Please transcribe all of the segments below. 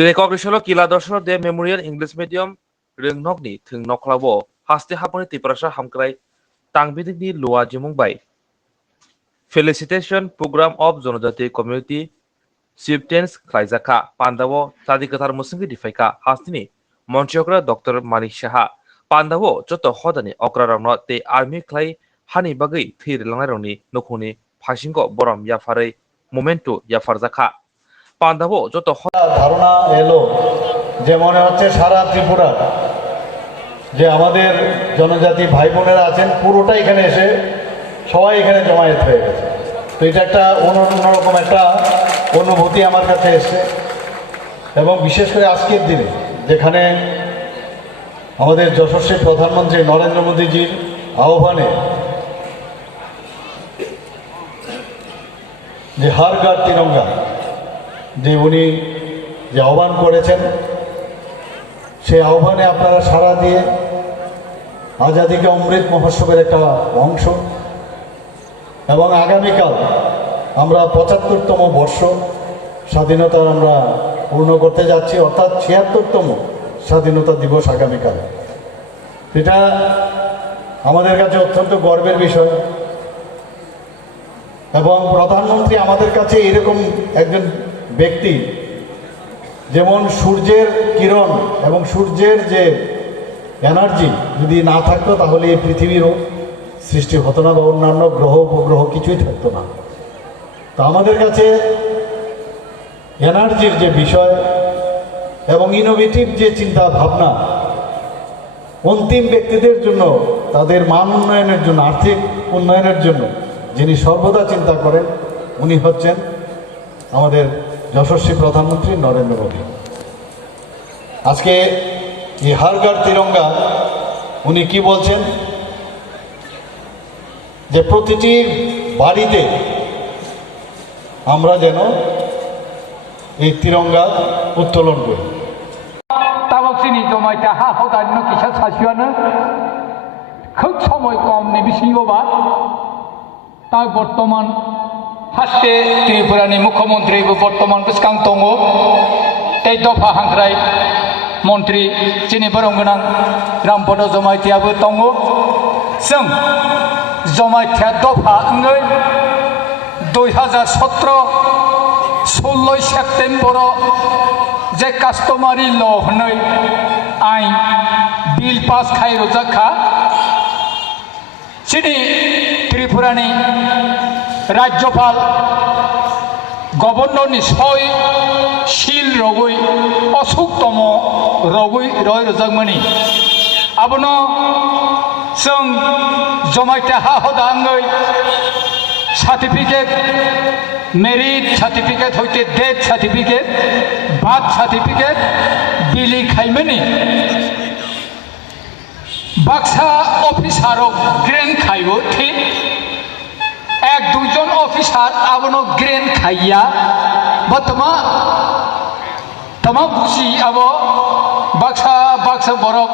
Today Kogrisolo Kila Dorsal de Memorial English Medium Ring Nogni Thing Noklabo Haste Haponi Tiprasha Hamkrai Tangbidi ni Lua Jimungbai Felicitation Program of Zonojati Community Chieftains Klaizaka Pandawo Tadikatar Musingi Difaika Hastini Monchokra Dr. Manik Shaha Pandawo Joto Hodani Okra Ramno Te Army Clay Hani Bagi Thir Langaroni Nokuni Pashingo Boram Yafare Momento Yafarzaka Pandawo Joto ধারণা এলো যে মনে হচ্ছে সারা ত্রিপুরা যে আমাদের জনজাতি ভাই বোনেরা আছেন পুরোটা এখানে এসে সবাই এখানে জমায়েত হয়ে গেছে। তো এটা একটা অন্যরকম একটা অনুভূতি আমার কাছে এসছে এবং বিশেষ করে আজকের দিনে যেখানে আমাদের যশস্বী প্রধানমন্ত্রী নরেন্দ্র মোদীজির আহ্বানে যে হর ঘর তিরঙ্গা যে উনি যে আহ্বান করেছেন সেই আহ্বানে আপনারা সাড়া দিয়ে আজাদি কা অমৃত মহোৎসবের একটা অংশ এবং আগামীকাল আমরা ৭৫তম বর্ষ স্বাধীনতার আমরা পূর্ণ করতে যাচ্ছি, অর্থাৎ ৭৬তম স্বাধীনতা দিবস আগামীকাল। এটা আমাদের কাছে অত্যন্ত গর্বের বিষয় এবং প্রধানমন্ত্রী আমাদের কাছে এরকম একজন ব্যক্তি যেমন সূর্যের কিরণ এবং সূর্যের যে এনার্জি যদি না থাকতো তাহলে এই পৃথিবীরও সৃষ্টি হতো না বা অন্যান্য গ্রহ উপগ্রহ কিছুই থাকতো না। তো আমাদের কাছে এনার্জির যে বিষয় এবং ইনোভেটিভ যে চিন্তা ভাবনা অন্তিম ব্যক্তিদের জন্য তাদের মান উন্নয়নের জন্য আর্থিক উন্নয়নের জন্য যিনি সর্বদা চিন্তা করেন উনি হচ্ছেন আমাদের যশস্বী প্রধানমন্ত্রী নরেন্দ্র মোদী। আজকে এই হর ঘর তিরঙ্গা উনি কি বলছেন যে প্রতিটি বাড়িতে আমরা যেন এই তিরঙ্গা উত্তোলন করি। তাবকসিনি জমাইতে হা হদান্য কিসা সাসিয়ানো খুব সময় কম নিবিসিবা তা বর্তমান হাস্তে ত্রিপুরানি মুখ্যমন্ত্রী বর্তমান বিস্কাং দङ এই দফা হাंख्राय মন্ত্রী চিনি বরংগোनां रामपद जमायथियाबो दङ। जों जमायथिया दफा ओङै 2017 16 सेप्टेम्बर जे कास्टमारि ल होनै आइन बिल पास खायरजाखा चिनि त्रिपुरानि राज्यपाल गभर्नरनि सय शिल रगै अशोकतम रगै रय रजागमनि आबनो जों जमायते हा हदाङै सार्टिफिकेट मेरिट सार्टिफिकेट हইতে डेथ सार्टिफिकेट बार्थ सार्टिफिकेट बिलि खायमनि बाक्सा अफिसारक ग्रेन खायबो ठीक एक दुजन अफिसार आबनो ग्रेन खाइया बतमा तमा बुझि अब बाक्सा बरक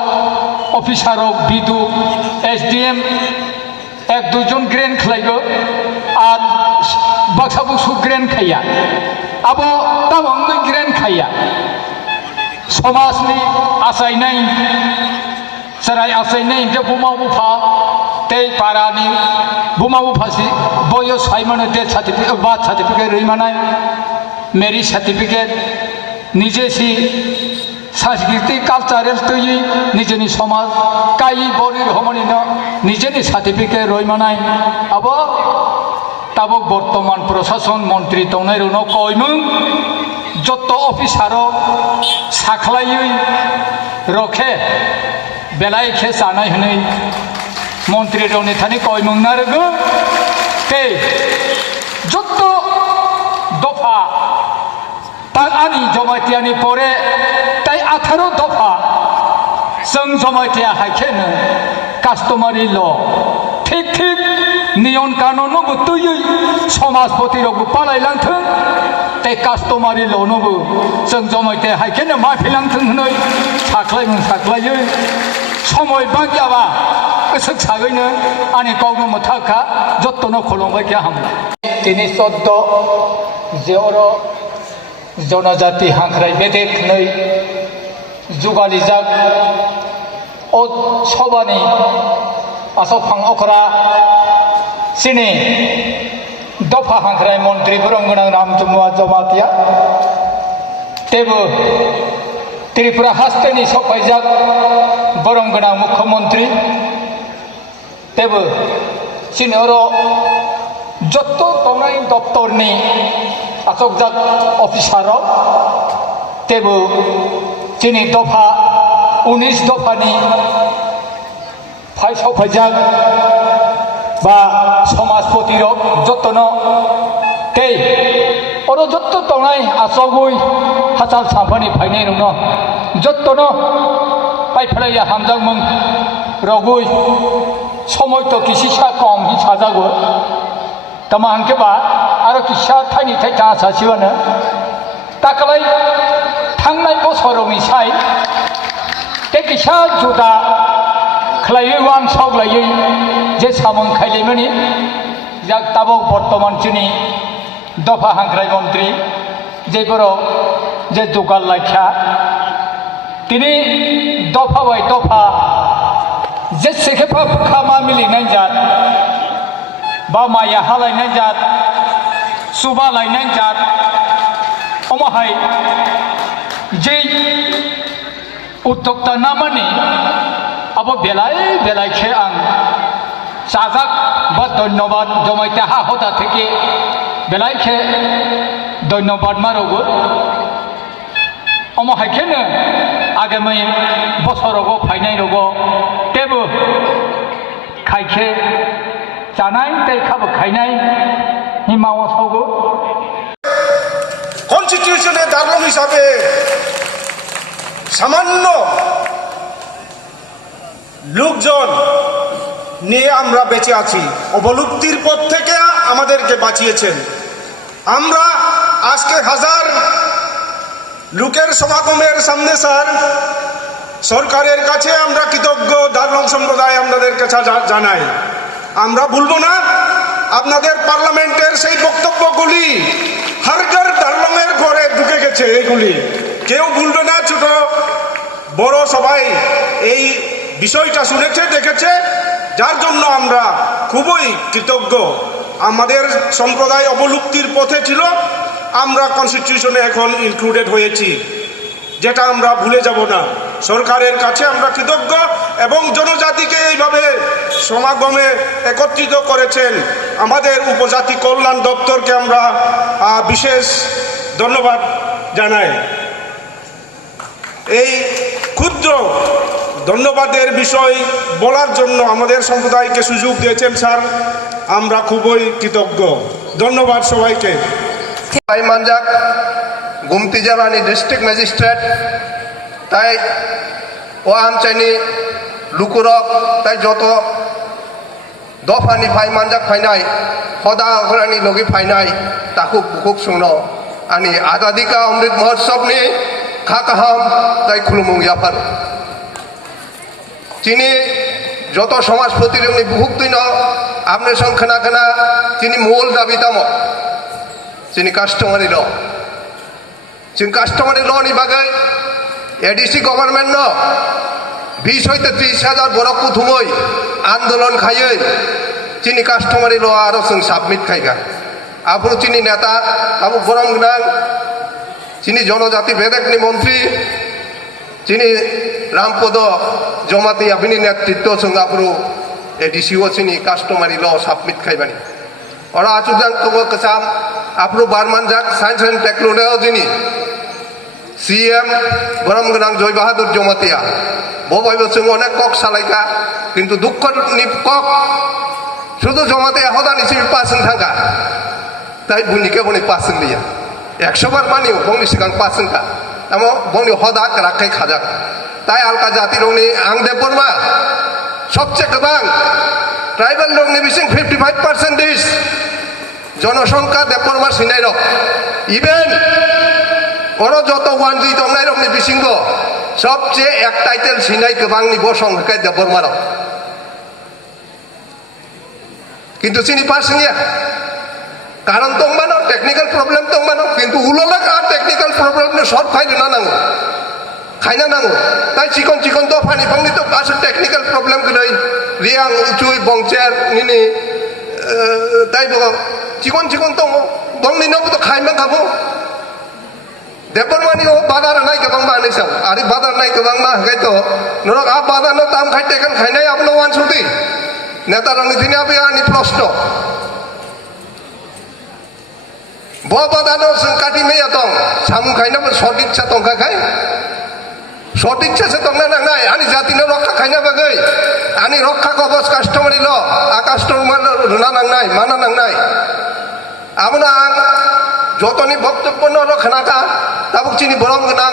अफिसारक बिदु एसडीएम एक दुजन ग्रेन खालायगो और बाक्सा बुसु ग्रेन खाइया अब तमाम ग्रेन खाइया समाजनि आसायनाय सराय आसायनाय जे बुमा बुफा ते पारानि बुमा बुफासि बयो साइमनो डेथ सार्टिफिकेट बार्थ सार्टिफिकेट रैमानाय मेरिट सार्टिफिकेट निजेसि सांस्कृतिक कालचारेल तैयि निजेनि समाज कायि बरि रहमनिनो निजेनि सार्टिफिकेट रैमानाय अब ताबो बर्तमान प्रशासन मंत्री दंनाय रनो कयमों जत अफिसारो साख्लायै रखे बेलायखे जानाय हनै मंत्री रौनि थानि कयमों नारगो ते जत दफा तार आनि जमायथियानि परे ताई 18 दफा जों जमायथिया हायखेनो कास्टमारि ल ठीक ठीक नियम कानुनबो तैयै समाजपतिरबो पालायलांथों ते कास्टमारि लनोबो जों जमायथे हायखेनो माफिलांथों होनै साख्लायै समय बागियाबा गोसोक सागैनो आनि गावनो मोथाखा जत्तनो खलंबाय क्या हाम 314 0 जनजाति हांख्राय बेदेक नै जुगालिजाक ओ सबानि आसाव फां अखरा सिनि दफा हांख्राय मन्त्रि बरंगोनां नाम जमुआ जमातिया तेबो त्रिपुरा हास्टेनि सफायजाक बरंगोनां मुख्यमंत्री तेबो सिनियर जत्त तंनाय दप्तरनि आसकजाक अफिसार तेबो चिनि दफा 19 दफानि फाइ सफायजाक बा समाजपतिर जत्तन ते और जत्त तंनाय आसगुई हासाल साफानि फायनाय नुनो जत्तन पाइफलाया हामजांमों रगुई समय तो किसिसा कम हि साजागो तमा हांकेबा आरो किसा थाइनि थाइथा सासिबानो ताकलाय थांनाय बोसोरावनि साय ते किसा जुदा खलायै वां सावलायै जे सामों खायलेमनि जाक ताबो बर्तमान चिनि दफा हांख्राय मन्त्रि जेबरो जे जुगाल लायखा तिनि दफा बाय दफा जेसेखेफा खामा मिलिनाय जात बा माया हालायनाय जात सुबा लायनाय जात अमाहाय जे उद्दक्ता नामानि अब बेलाय बेलायखे आं साजाक बा धन्यबाद जमायते हा हदा থেকে बेलायखे धन्यबाद मारोगो अमाहायखेनो आगामी बोसोराव फायनाय रगो तेबो खायखे जानाय ताई खाबो खायनाय हिमाव सावगो কনস্টিটিউশনে দারুণ হিসাবে সামান্য লোকজন নিয়ে আমরা বেঁচে আছি অবলুপ্তির পথ থেকে আমাদেরকে বাঁচিয়েছেন আমরা আজকে হাজার লোকের সমাগমের সামনে স্যার সরকারের কাছে আমরা কৃতজ্ঞ দারুণ সম্প্রদায় আপনাদের কাছে জানাই আমরা ভুলবো না আপনাদের পার্লামেন্টের সেই বক্তব্যগুলি হারকার দারুণের ঘরে ঢুকে গেছে এইগুলি কেউ ভুলবে না ছোট বড় সবাই এই বিষয়টা শুনেছে দেখেছে যার জন্য আমরা খুবই কৃতজ্ঞ আমাদের সম্প্রদায় অবলুপ্তির পথে ছিল আমরা কনস্টিটিউশনে এখন ইনক্লুডেড হয়েছি যেটা আমরা ভুলে যাব না সরকারের কাছে আমরা কৃতজ্ঞ এবং জনজাতিকে এইভাবে সমাগমে একত্রিত করেছেন আমাদের উপজাতি কল্যাণ দপ্তরকে আমরা বিশেষ ধন্যবাদ জানাই এই ক্ষুদ্র ধন্যবাদের বিষয় বলার জন্য আমাদের সম্প্রদায়কে সুযোগ দিয়েছেন স্যার আমরা খুবই কৃতজ্ঞ ধন্যবাদ সবাইকে মানজাক গুমতি জেলানি ডিস্ট্রিক্ট ম্যাজিস্ট্রেট তাই ও আমচাইনি লুকুরক তাই যত দফানি ফাই মানজাক ফাইনাই হদা অগ্রানি লগি ফাইনাই তাকু বুকুক सुंनो आनी आजादी का अमृत महोत्सव नि खाकाहाम ताई खुलुमुं याफार चिनी যত সমাজ প্রতিরোধী বুকুক দিন আপনি সংখ্যানা খানা চিনি মূল দাবি তাম চিনি কাস্টমারি ল जों कास्टमारि ल'नि बागै एडिसि गभर्नमेन्ट 20 हইতে 30,000 बरक कुथुमै आंदोलन खायै चिनि कास्टमारि ल आरो जों साबमिट खायगा आफुर चिनि नेता आबु बरं गोनां चिनि जनजाति बेदेकनि मन्त्रि चिनि रामपद जमाति आबिनि नेतृत्व जों आफुर एडिसि ओ चिनि कास्टमारि ल साबमिट खायबानि अरा आचुजां तो कसाम आफुर बारमानजाक साइन्स एन्ड टेक्नोलॉजी सीएम बरम गोनां जय बाहादुर जमातिया बबाइबो जों अनेक कक सालायगा किन्तु दुःखनि कक शुधु जमातिया हदानि सिबि पासन थांगा ताई बुनिके बनि पासन लिया 100 बार मानि बंनि सिगां पासनखा तामो बंनि हदाक राखाय खाजाक ताई आलका जाति रंनि आं देबबरमा सबसे गोबां ट्राइबल रंनि बिसिं 55% जनसंख्या देबबरमा सिनाय रक इभेन और যত ওয়ানজি দংনাই রকনি বিসিঙ্গ সবচেয়ে এক টাইটেল সিনাই গোবাংনি বসং হকাই দেবরমার কিন্তু চিনি পারছিনিয়া কারণ তো মানো টেকনিক্যাল প্রবলেম তো মানো কিন্তু উলোলা আর টেকনিক্যাল প্রবলেম শর্ট ফাইল না নাঙো খাইনা নাঙো তাই চিকন চিকন তো ফানি ফাংনি তো কাছে টেকনিক্যাল প্রবলেম গুলোই রিয়াং চুই বংচের নিনি তাই চিকন চিকন তো বংনি নব তো খাইমা খাবো দেবরমানি ও বাজার নাই গোबां मा निसाव आरो बाजार नाय गोबां मा हगाय तो नरक आ बाजार न ताम खाय टेकन खायनाय आपलो वान सुति नेता रंग दिने आबे आनि प्रश्न ब बाजार न काटि मेया दं सामु खायना शर्ट इच्छा दंखा खाय शर्ट इच्छा से दंना नांनाय आनि जाति न रक्षा खायना बागै आनि रक्षा कबच कास्टमारि ल आ कास्टमार रुना नांनाय माना नांनाय आबना যতনি বক্তব্য নরখানাকা তাবুক চিনি বরম গোনাं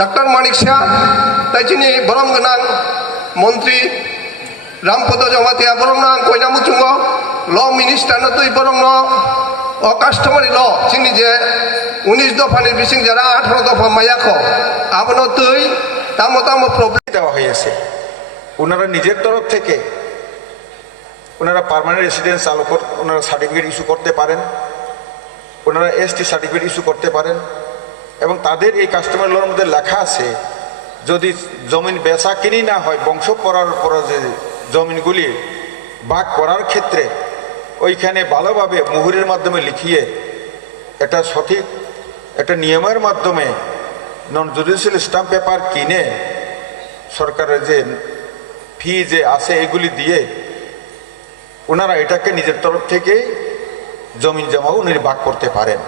ডাক্তার মানিক শাহ তাই চিনি বরম গোনাं মন্ত্রী রামপদ জমাতিয়া বরং না কইনামু চুঙ্গ ল মিনিস্টার ন তুই বরং ন ও কাস্টমারি ল চিনি যে 19 দফানি বিসিং যারা 18 দফা মায়াখ আবনো তুই তামো তামো প্রবলেম দেওয়া হয়েছে ওনারা নিজের তরফ থেকে ওনারা পার্মানেন্ট রেসিডেন্স চালু ওনারা সার্টিফিকেট ইস্যু করতে পারেন ওনারা এসটি সার্টিফিকেট ইস্যু করতে পারেন এবং তাদের এই কাস্টমার লর মধ্যে লেখা আছে যদি জমিন বেচা কিনি না হয় বংশ পড়ার পর যে জমিনগুলি ভাগ করার ক্ষেত্রে ওইখানে ভালোভাবে মুহুরের মাধ্যমে লিখিয়ে এটা সঠিক একটা নিয়মের মাধ্যমে নন জুডিশিয়াল স্ট্যাম্প পেপার কিনে সরকারের যে ফি যে আছে এগুলি দিয়ে ওনারা এটাকে নিজের তরফ থেকে জমিন জমাও নির্বাহ করতে পারেন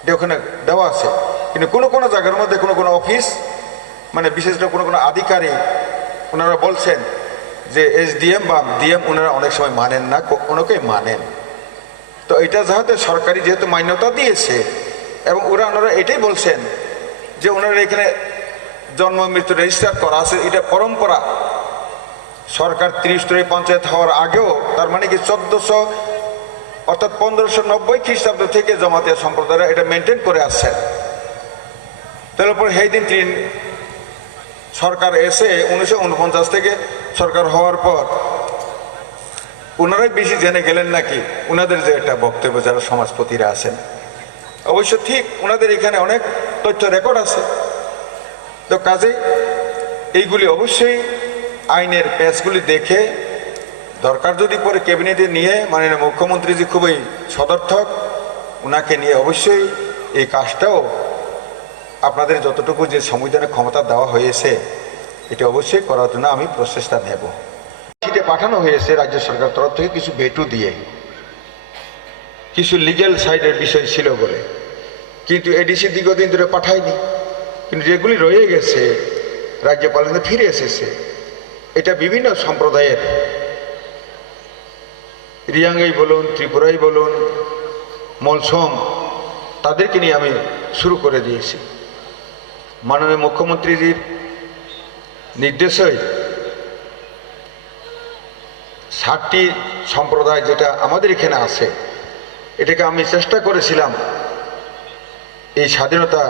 এটা ওখানে দেওয়া আছে কিন্তু কোনো কোনো জায়গার মধ্যে কোনো কোনো অফিস মানে বিশেষ করে কোনো কোনো আধিকারিক ওনারা বলছেন যে এসডিএম বা ডিএম ওনারা অনেক সময় মানেন না অনেকেই মানেন তো এটা যাতে সরকারি যেহেতু মান্যতা দিয়েছে এবং ওনারা এটাই বলছেন যে ওনারা এখানে জন্ম মৃত্যু রেজিস্টার করা আছে এটা পরম্পরা সরকার 30 পঞ্চায়েত হওয়ার আগেও তার মানে কি 1400 অর্থাৎ 1590 খ্রিস্টাব্দ থেকে জমাতিয়া সম্প্রদায়রা এটা মেনটেন করে আসছেন তারপর সেই দিন সরকার এসে 1949 থেকে সরকার হওয়ার পর ওনারাই বেশি জেনে গেলেন নাকি ওনাদের যে একটা বক্তব্য যারা সমাজপতিরা আছেন অবশ্য ঠিক ওনাদের এখানে অনেক তথ্য রেকর্ড আছে তো কাজে এইগুলি অবশ্যই আইনের পেজগুলি দেখে দরকার যদি পরে ক্যাবিনেটে নিয়ে মাননীয় মুখ্যমন্ত্রীজি খুবই সদর্থক ওনাকে নিয়ে অবশ্যই এই কাজটাও আপনাদের যতটুকু যে সংবিধানের ক্ষমতা দেওয়া হয়েছে এটা অবশ্যই করার জন্য আমি প্রচেষ্টা নেব চিঠি পাঠানো হয়েছে রাজ্য সরকার তরফ থেকে কিছু ভেটু দিয়ে কিছু লিগ্যাল সাইডের বিষয় ছিল বলে কিন্তু এডিসি দীর্ঘদিন ধরে পাঠায়নি কিন্তু যেগুলি রয়ে গেছে রাজ্যপাল ফিরে এসেছে এটা বিভিন্ন সম্প্রদায়ের রিয়াঙ্গাই বলুন ত্রিপুরাই বলুন মলসম তাদেরকে নিয়ে আমি শুরু করে দিয়েছি মাননীয় মুখ্যমন্ত্রীজির নির্দেশে 60টি সম্প্রদায় যেটা আমাদের এখানে আছে এটাকে আমি চেষ্টা করেছিলাম এই স্বাধীনতা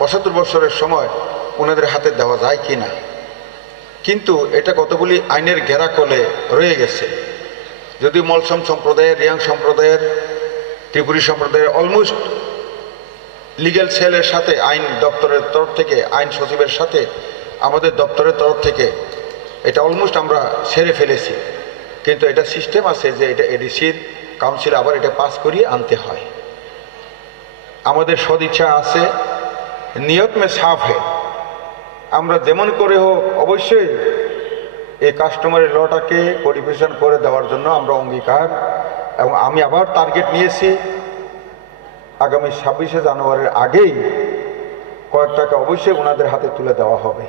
75 বছরের সময় ওনাদের হাতে দেওয়া যায় কিনা কিন্তু এটা কতগুলি আইনের ঘেরা কলে রয়ে গেছে যদি মলসম সম্প্রদায়ের রিয়াং সম্প্রদায়ের ত্রিপুরী সম্প্রদায়ের অলমোস্ট লিগ্যাল সেলের সাথে আইন দপ্তরের তরফ থেকে আইন সচিবের সাথে আমাদের দপ্তরের তরফ থেকে এটা অলমোস্ট আমরা সেরে ফেলেছি কিন্তু এটা সিস্টেম আছে যে এটা এডিসির কাউন্সিল আবার এটা পাস করিয়ে আনতে হয় আমাদের সদিচ্ছা আছে নিয়ত মে সাফ হে আমরা যেমন করে হোক অবশ্যই এই কাস্টমারের লটাকে কোডিফিকেশন করে দেওয়ার জন্য আমরা অঙ্গীকার এবং আমি আবার টার্গেট নিয়েছি আগামী 26শে জানুয়ারির আগেই কয়েক টাকা অবশ্যই ওনাদের হাতে তুলে দেওয়া হবে।